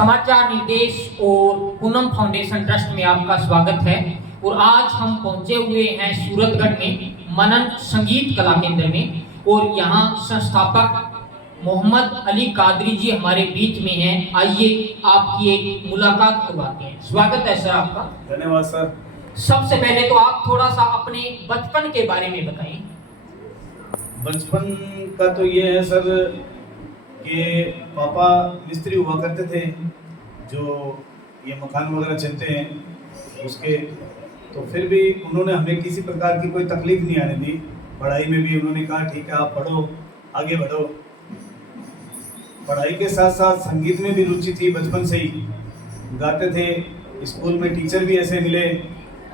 समाचार निर्देश और पूनम फाउंडेशन ट्रस्ट में आपका स्वागत है। और आज हम पहुंचे हुए हैं सूरतगढ़ में मनन संगीत कला केंद्र में, और यहाँ संस्थापक मोहम्मद अली कादरी जी हमारे बीच में हैं। आइए आपकी एक मुलाकात करवाते हैं। स्वागत है सर आपका। धन्यवाद सर। सबसे पहले तो आप थोड़ा सा अपने बचपन के बारे में बताएं। बचपन का तो ये है सर कि पापा मिस्त्री हुआ करते थे, जो ये मकान वगैरह चलते हैं उसके। तो फिर भी उन्होंने हमें किसी प्रकार की कोई तकलीफ नहीं आने दी। पढ़ाई में भी उन्होंने कहा ठीक है आप पढ़ो, आगे बढ़ो। पढ़ाई के साथ साथ संगीत में भी रुचि थी, बचपन से ही गाते थे। स्कूल में टीचर भी ऐसे मिले,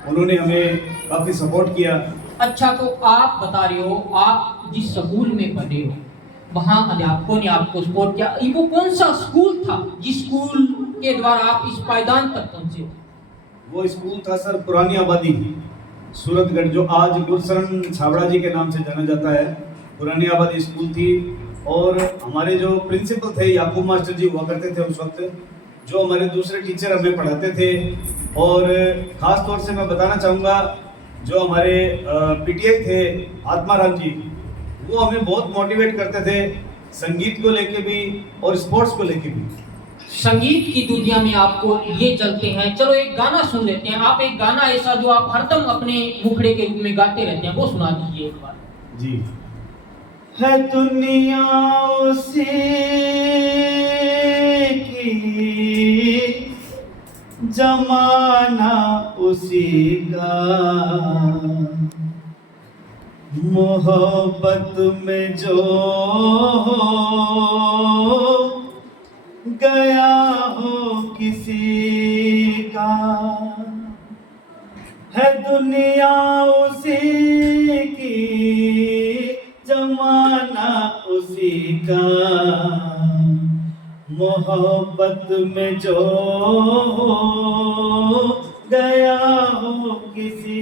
उन्होंने हमें काफ़ी सपोर्ट किया। अच्छा, तो आप बता रहे हो आप जिस स्कूल में पढ़े हो वहाँ अध्यापकों ने आपको सपोर्ट किया। वो कौन सा स्कूल था जिस स्कूल के द्वारा आप इस पायदान तक पहुँचे हो? वो स्कूल था सर पुरानी आबादी सूरतगढ़, जो आज गुरशरण छाबड़ा जी के नाम से जाना जाता है। पुरानी आबादी स्कूल थी, और हमारे जो प्रिंसिपल थे याकूब मास्टर जी हुआ करते थे उस वक्त, जो हमारे दूसरे टीचर हमें पढ़ाते थे। और ख़ास तौर से मैं बताना चाहूँगा, जो हमारे पीटीआई थे आत्माराम जी, वो हमें बहुत मोटिवेट करते थे, संगीत को लेके भी और स्पोर्ट्स को लेके भी। संगीत की दुनिया में आपको ये चलते हैं। चलो एक गाना सुन लेते हैं। आप एक गाना ऐसा जो आप हरदम अपने मुखड़े के रूप में गाते रहते हैं, वो सुना दीजिए एक बार। जी। है दुनिया उसी की, जमाना उसी का, मोहब्बत में जो गया हो किसी का, है दुनिया उसी की, जमाना उसी का, मोहब्बत में जो गया हो किसी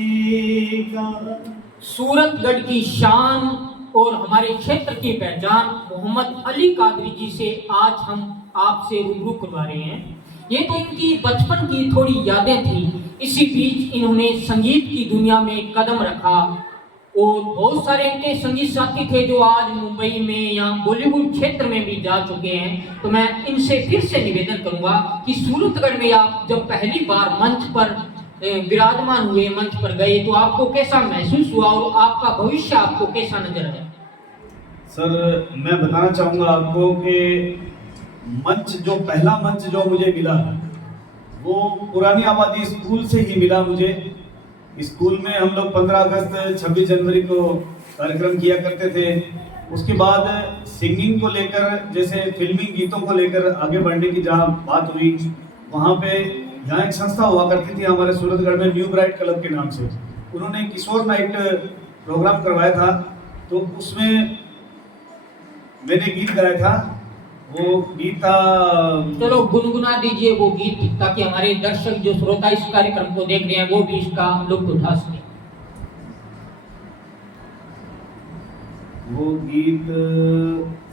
का। सूरतगढ़ की शान और हमारे क्षेत्र की पहचान मोहम्मद अली कादरी जी से आज हम आपसे रूबरू करवा रहे हैं। ये तो इनकी बचपन की थोड़ी यादें थी। इसी बीच इन्होंने संगीत की दुनिया में कदम रखा, और बहुत सारे इनके संगीत साथी थे जो आज मुंबई में या बॉलीवुड क्षेत्र में भी जा चुके हैं। तो मैं इनसे फिर से निवेदन करूंगा कि सूरतगढ़ में आप जब पहली बार मंच पर विराजमान हुए, मंच पर गए, तो आपको कैसा महसूस हुआ और आपका भविष्य आपको कैसा नजर आया? सर मैं बताना चाहूँगा आपको कि मंच, जो पहला मंच जो मुझे मिला वो पुरानी आबादी स्कूल से ही मिला मुझे। स्कूल में हम लोग 15 अगस्त 26 जनवरी को कार्यक्रम किया करते थे। उसके बाद सिंगिंग को लेकर, जैसे फिल्मी गीतों को लेकर आगे बढ़ने की जहाँ बात हुई, वहाँ पे यहाँ एक संस्था हुआ करती थी हमारे सूरतगढ़ में, न्यू ब्राइट क्लब के नाम से। उन्होंने किशोर नाइट प्रोग्राम करवाया था, तो उसमें मैंने गीत गाया था। वो गीत था, चलो गुनगुना दीजिए वो गीत, ताकि हमारे दर्शक जो श्रोता इस कार्यक्रम को देख रहे हैं वो भी इसका लुत्फ उठा सके। वो गीत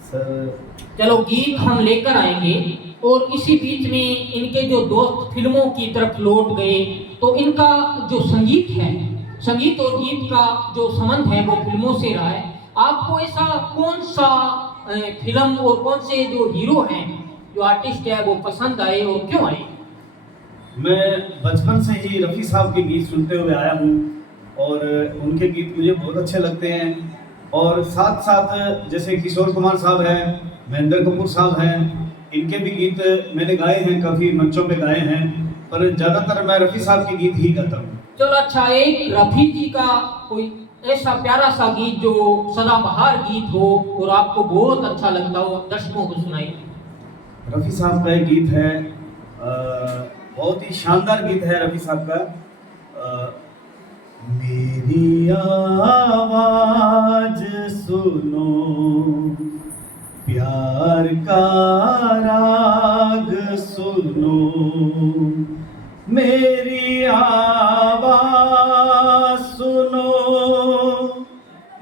सर, चलो गीत हम लेकर आएंगे। और इसी बीच में इनके जो दोस्त फिल्मों की तरफ लौट गए, तो इनका जो संगीत है, संगीत और गीत का जो संबंध है वो फिल्मों से रहा है। आपको ऐसा कौन सा फिल्म और कौन से जो हीरो हैं, जो आर्टिस्ट है, वो पसंद आए और क्यों आए? मैं बचपन से ही रफ़ी साहब के गीत सुनते हुए आया हूँ, और उनके गीत मुझे बहुत अच्छे लगते हैं। और साथ साथ जैसे किशोर कुमार साहब हैं, महेंद्र कपूर साहब हैं, इनके भी गीत मैंने गाए हैं, काफ़ी मंचों पे गाए हैं, पर ज़्यादातर मैं रफ़ी साहब के गीत ही गाता हूँ। चलो अच्छा, एक रफ़ी जी का कोई ऐसा प्यारा सा गीत जो सदाबहार गीत हो और आपको बहुत अच्छा लगता हो, दर्शकों को सुनाइए। रफ़ी साहब का एक गीत है, बहुत ही शानदार गीत है रफ़ी साहब का। मेरी आवाज़ सुनो, प्यार का राग सुनो, मेरी आवाज़ सुनो,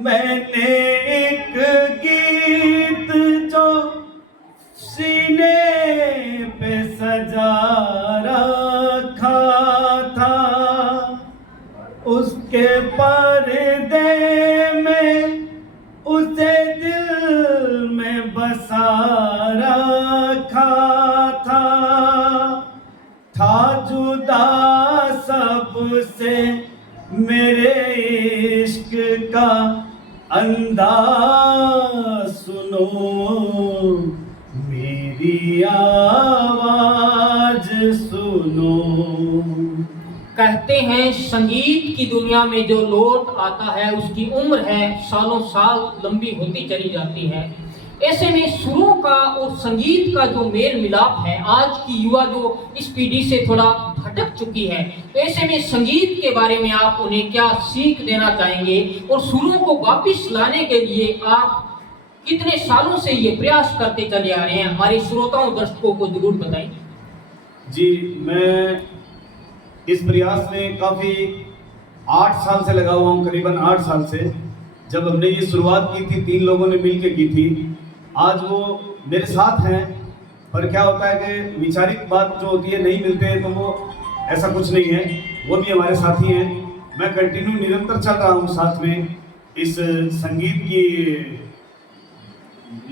मैंने एक गीत जो सीने पे सज सजा रखा था, उसके पर्दे में उसे दिल में बसा रखा था जुदा सबसे मेरे इश्क का अंदाज सुनो, मेरी आवाज सुनो। कहते हैं संगीत की दुनिया में जो लौट आता है उसकी उम्र है सालों साल लंबी होती चली जाती है। ऐसे में सुरों का और संगीत का जो मेल मिलाप है, आज की युवा जो इस पीढ़ी से थोड़ा भटक चुकी है, तो ऐसे में संगीत के बारे में आप उन्हें क्या सीख देना चाहेंगे और सुरों को वापस लाने के लिए आप कितने सालों से ये प्रयास करते चले आ रहे हैं, हमारे श्रोताओं दर्शकों को जरूर बताएं। जी, मैं इस प्रयास में काफ़ी 8 साल से लगा हुआ हूँ, करीबन 8 साल से। जब हमने ये शुरुआत की थी 3 लोगों ने मिल के की थी। आज वो मेरे साथ हैं, पर क्या होता है कि वैचारिक बात जो होती है नहीं मिलते हैं, तो वो ऐसा कुछ नहीं है, वो भी हमारे साथी हैं। मैं कंटिन्यू निरंतर चल रहा हूँ साथ में इस संगीत की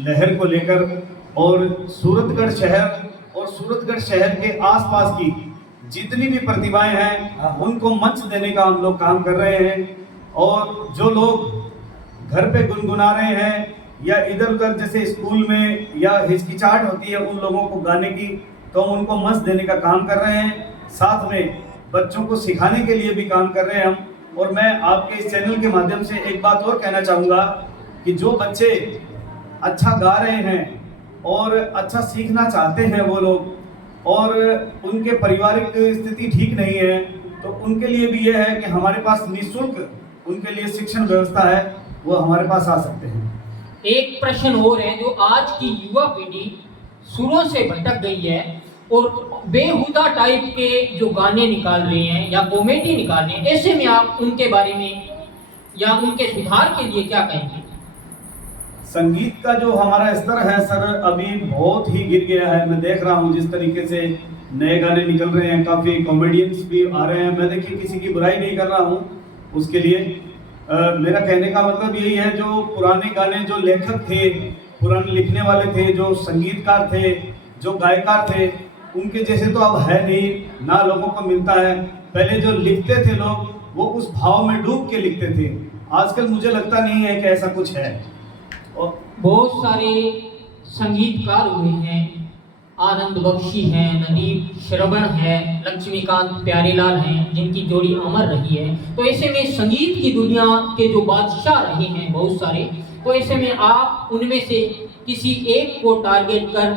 लहर को लेकर, और सूरतगढ़ शहर के आसपास की जितनी भी प्रतिभाएं हैं उनको मंच देने का हम लोग काम कर रहे हैं। और जो लोग घर पे गुनगुना रहे हैं या इधर उधर जैसे स्कूल में या हिचकिचाहट होती है उन लोगों को गाने की, तो हम उनको मंच देने का काम कर रहे हैं। साथ में बच्चों को सिखाने के लिए भी काम कर रहे हैं हम। और मैं आपके इस चैनल के माध्यम से एक बात और कहना चाहूँगा कि जो बच्चे अच्छा गा रहे हैं और अच्छा सीखना चाहते हैं वो लोग, और उनके पारिवारिक स्थिति ठीक नहीं है, तो उनके लिए भी यह है कि हमारे पास निःशुल्क उनके लिए शिक्षण व्यवस्था है, वो हमारे पास आ सकते हैं। एक प्रश्न और है, जो आज की युवा पीढ़ी सुरों से भटक गई है और बेहुदा टाइप के जो गाने निकाल रहे हैं या कॉमेडी निकाल रहे हैं, ऐसे में आप उनके बारे में या उनके सुधार के लिए क्या कहेंगे? संगीत का जो हमारा स्तर है सर, अभी बहुत ही गिर गया है। मैं देख रहा हूँ जिस तरीके से नए गाने निकल रहे हैं, काफ़ी कॉमेडियंस भी आ रहे हैं। मैं देखिए किसी की बुराई नहीं कर रहा हूँ उसके लिए। मेरा कहने का मतलब यही है, जो पुराने गाने जो लेखक थे, पुराने लिखने वाले थे, जो संगीतकार थे, जो गायकार थे, उनके जैसे तो अब है नहीं, ना लोगों को मिलता है। पहले जो लिखते थे लोग, वो उस भाव में डूब के लिखते थे। आजकल मुझे लगता नहीं है कि ऐसा कुछ है। और बहुत सारे संगीतकार हुए हैं, आनंद बख्शी हैं, नदीम श्रवण है, लक्ष्मीकांत प्यारेलाल हैं, जिनकी जोड़ी अमर रही है। तो ऐसे में संगीत की दुनिया के जो बादशाह रहे हैं बहुत सारे, तो ऐसे में आप उनमें से किसी एक को टारगेट कर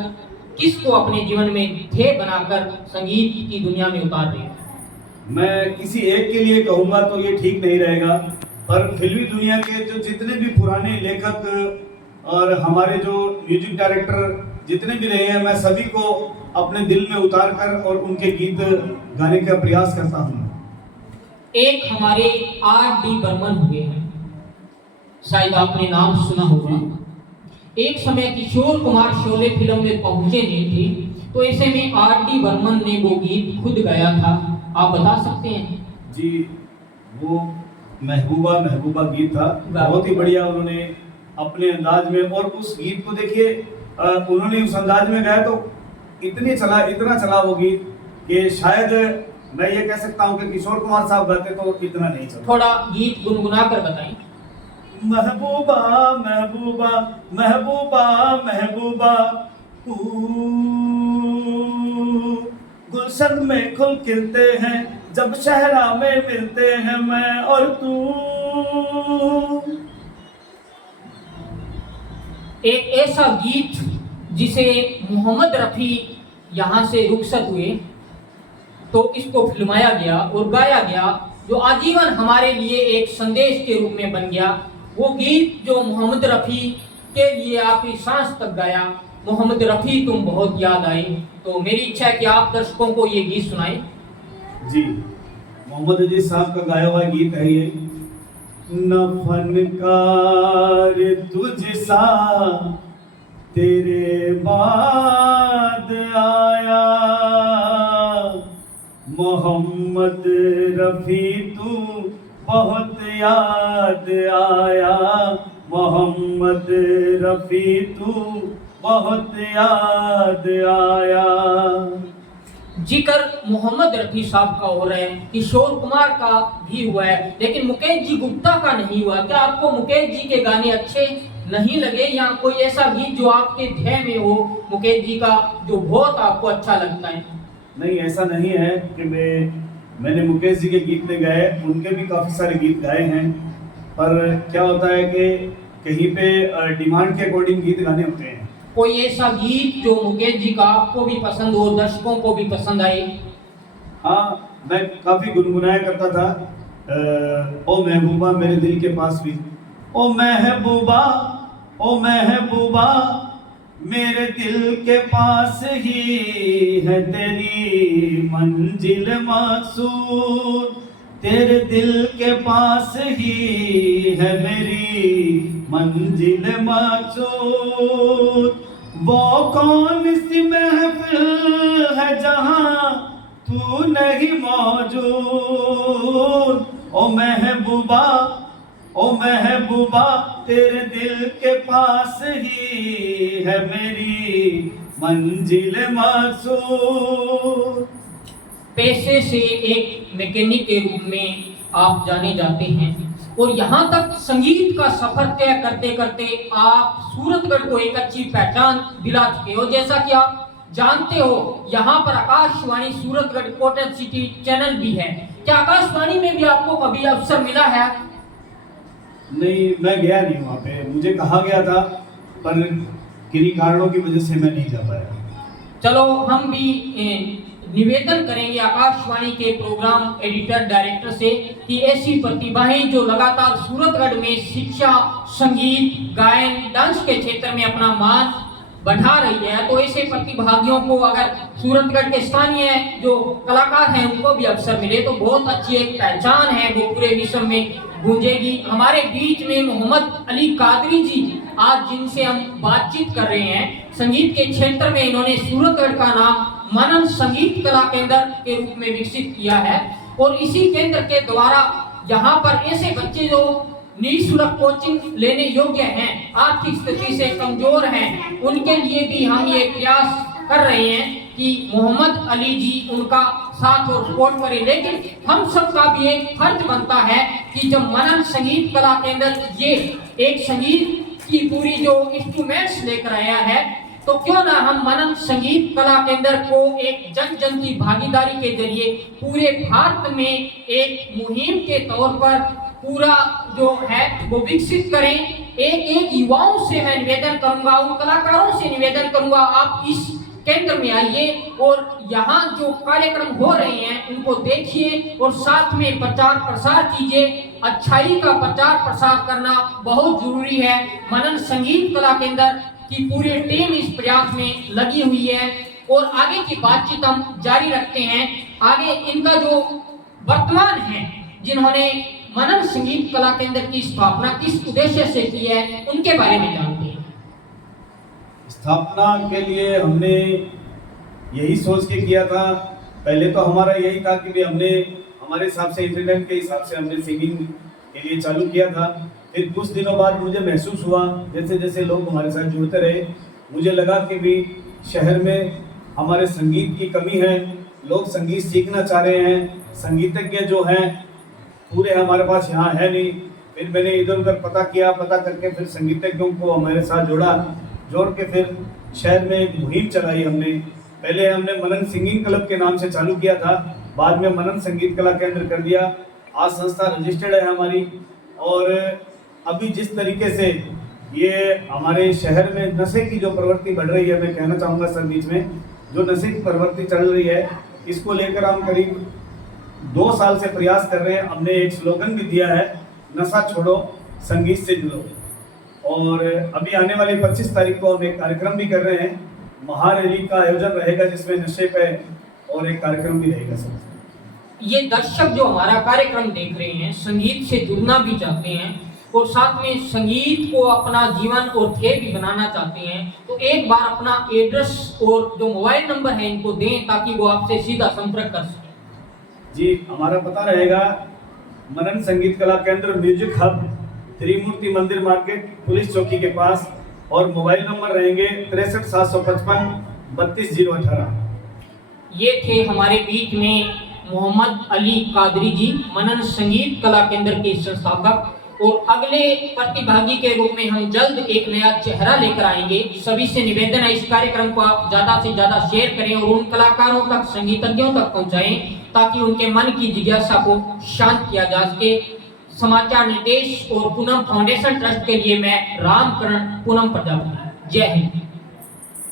किसको अपने जीवन में ध्येय बनाकर संगीत की दुनिया में उतार रहे हैं? मैं किसी एक के लिए कहूँगा तो ये ठीक नहीं रहेगा, पर फिल्मी दुनिया के जो जितने भी पुराने लेखक और हमारे जो म्यूजिक डायरेक्टर जितने भी रहे हैं, मैं सभी को अपने दिल में उतार कर और उनके गीत गाने का प्रयास करता हूँ। एक हमारे R.D. बर्मन हुए हैं, शायद आपने नाम सुना होगा। एक समय किशोर कुमार शोले फिल्म में पहुंचे नहीं थे, तो ऐसे में R.D. बर्मन ने वो गीत खुद गाया था, आप बता सकते हैं? जी, वो महबूबा महबूबा गीत था, बहुत ही बढ़िया उन्होंने अपने अंदाज में। और उस गीत को देखिए, उन्होंने उस अंदाज में गाया तो इतना चला वो गीत कि शायद मैं ये कह सकता हूँ कि किशोर कुमार साहब गाते तो इतना नहीं चला। थोड़ा गीत गुनगुना कर बताएं। महबूबा महबूबा महबूबा महबूबा, गुलशन में खुल खिलते हैं जब शहरा में मिलते हैं मैं और तू। एक ऐसा गीत जिसे मोहम्मद रफ़ी यहाँ से रुखसत हुए तो इसको फिल्माया गया और गाया गया, जो आजीवन हमारे लिए एक संदेश के रूप में बन गया। वो गीत जो मोहम्मद रफ़ी के लिए आखिरी सांस तक गाया, मोहम्मद रफ़ी तुम बहुत याद आए। तो मेरी इच्छा है कि आप दर्शकों को ये गीत सुनाएं। जी, मोहम्मद अजीज साहब का गाया हुआ गीत है ये। न फनकार तुझसा तेरे बाद आया, मोहम्मद रफ़ी तू बहुत याद आया, मोहम्मद रफ़ी तू बहुत याद आया। जिक्र मोहम्मद रफ़ी साहब का हो रहा है, किशोर कुमार का भी हुआ है, लेकिन मुकेश जी गुप्ता का नहीं हुआ। क्या आपको मुकेश जी के गाने अच्छे नहीं लगे, या कोई ऐसा गीत जो आपके ध्येय में हो मुकेश जी का जो बहुत आपको अच्छा लगता है? नहीं, ऐसा नहीं है कि मैंने मुकेश जी के गीत में गाए, उनके भी काफ़ी सारे गीत गाए हैं, पर क्या होता है कि कहीं पे डिमांड के अकॉर्डिंग गीत गाने होते हैं। कोई ऐसा गीत जो मुकेश जी का आपको भी पसंद हो, दर्शकों को भी पसंद आए? हाँ, मैं काफ़ी गुनगुनाया करता था, ओ महबूबा मेरे दिल के पास भी, ओ महबूबा, ओ महबूबा मेरे दिल के पास ही है तेरी मंजिल मकसूद, तेरे दिल के पास ही है मेरी मंजिल मकसूद। वो कौन सी महफिल है जहाँ तू नहीं मौजूद, ओ महबूबा, ओ महबूबा तेरे दिल के पास ही है मेरी मंजिल मकसूद। पेशे से एक मैकेनिक के रूप में आप जाने जाते हैं, और यहाँ तक संगीत का सफर तय करते करते आप सूरतगढ़ को एक अच्छी पहचान दिला चुके हो। जैसा कि आप जानते हो, यहाँ पर Akashvani Suratgarh cotton city channel भी है। क्या आकाशवाणी में भी आपको कभी अवसर मिला है? नहीं, मैं गया नहीं वहाँ पे, मुझे कहा गया था, पर किन्हीं कारणों की वजह से मैं नहीं जा पाया। चलो, हम भी निवेदन करेंगे आकाशवाणी के प्रोग्राम एडिटर डायरेक्टर से कि ऐसी प्रतिभाएं जो लगातार सूरतगढ़ में शिक्षा, संगीत, गायन, डांस के क्षेत्र में अपना मान बढ़ा रही है, तो ऐसे प्रतिभागियों को अगर सूरतगढ़ के स्थानीय जो कलाकार हैं उनको भी अवसर मिले तो बहुत अच्छी एक पहचान है, वो पूरे विश्व में गूंजेगी। हमारे बीच में मोहम्मद अली कादरी जी आज जिनसे हम बातचीत कर रहे हैं, संगीत के क्षेत्र में इन्होंने सूरतगढ़ का नाम मनन संगीत कला केंद्र के रूप में विकसित किया है, और इसी केंद्र के द्वारा यहाँ पर ऐसे बच्चे जो निःशुल्क कोचिंग लेने योग्य हैं, आर्थिक स्थिति से कमजोर हैं, उनके लिए भी हम ये प्रयास कर रहे हैं कि मोहम्मद अली जी उनका साथ और सपोर्ट करें। लेकिन हम सबका भी एक फर्ज बनता है कि जब मनन संगीत कला केंद्र ये एक संगीत की पूरी जो इंस्ट्रूमेंट्स लेकर आया है, तो क्यों ना हम मनन संगीत कला केंद्र को एक जन जन की भागीदारी के जरिए पूरे भारत में एक मुहिम के तौर पर पूरा जो है वो विकसित करें। एक युवाओं से मैं निवेदन करूंगा, उन कलाकारों से निवेदन करूंगा, आप इस केंद्र में आइए और यहाँ जो कार्यक्रम हो रहे हैं उनको देखिए और साथ में प्रचार प्रसार कीजिए। अच्छाई का प्रचार प्रसार करना बहुत जरूरी है। मनन संगीत कला केंद्र की पूरी टीम इस प्रयास में लगी हुई है और आगे की बातचीत हम जारी रखते हैं। आगे इनका जो वर्तमान है, जिन्होंने मनन संगीत कला केंद्र की स्थापना किस उद्देश्य से की है, उनके बारे में जानते हैं। स्थापना के लिए हमने यही सोच के किया था। पहले तो हमारा यही था कि भी हमने हमारे हिसाब से इंटरनेट के हिसाब से हमने सिंगिंग के लिए चालू किया था। फिर कुछ दिनों बाद मुझे महसूस हुआ, जैसे जैसे लोग हमारे साथ जुड़ते रहे, मुझे लगा कि भी शहर में हमारे संगीत की कमी है, लोग संगीत सीखना चाह रहे हैं, संगीतज्ञ जो हैं पूरे हमारे पास यहाँ है नहीं। फिर मैंने इधर उधर पता करके फिर संगीतज्ञों को हमारे साथ जोड़ के फिर शहर में एक मुहिम चलाई हमने। पहले हमने मनन सिंगिंग क्लब के नाम से चालू किया था, बाद में मनन संगीत कला केंद्र कर दिया। आज संस्था रजिस्टर्ड है हमारी। और अभी जिस तरीके से ये हमारे शहर में नशे की जो प्रवृत्ति बढ़ रही है, मैं कहना चाहूँगा सर, बीच में जो नशे की प्रवृत्ति चल रही है, इसको लेकर हम करीब 2 साल से प्रयास कर रहे हैं। हमने एक स्लोगन भी दिया है, नशा छोड़ो संगीत से जुड़ो। और अभी आने वाली 25 तारीख को हम एक कार्यक्रम भी कर रहे हैं, महारैली का आयोजन रहेगा जिसमें नशे पे और एक कार्यक्रम भी रहेगा सर। ये दर्शक जो हमारा कार्यक्रम देख रहे हैं, संगीत से जुड़ना भी चाहते हैं और साथ में संगीत को अपना जीवन और ध्येय भी बनाना चाहते हैं, तो एक बार अपना एड्रेस और जो मोबाइल नंबर है इनको दें ताकि वो आपसे सीधा संपर्क कर सकें। जी, हमारा पता रहेगा मनन संगीत कला केंद्र म्यूजिक हब, त्रिमूर्ति मंदिर मार्केट, पुलिस चौकी के पास, और मोबाइल नंबर रहेंगे 63 755 32 018। ये थे हमारे बीच में मोहम्मद अली कादरी जी, मनन संगीत कला केंद्र के संस्थापक। और अगले प्रतिभागी के रूप में हम जल्द एक नया चेहरा लेकर आएंगे। सभी से निवेदन है, इस कार्यक्रम को आप ज्यादा से ज्यादा शेयर करें और उन कलाकारों तक, संगीतज्ञों तक पहुंचाएं, ताकि उनके मन की जिज्ञासा को शांत किया जा सके। समाचार निर्देश और पूनम फाउंडेशन ट्रस्ट के लिए मैं रामकरण पूनम प्रजापति। जय हिंद।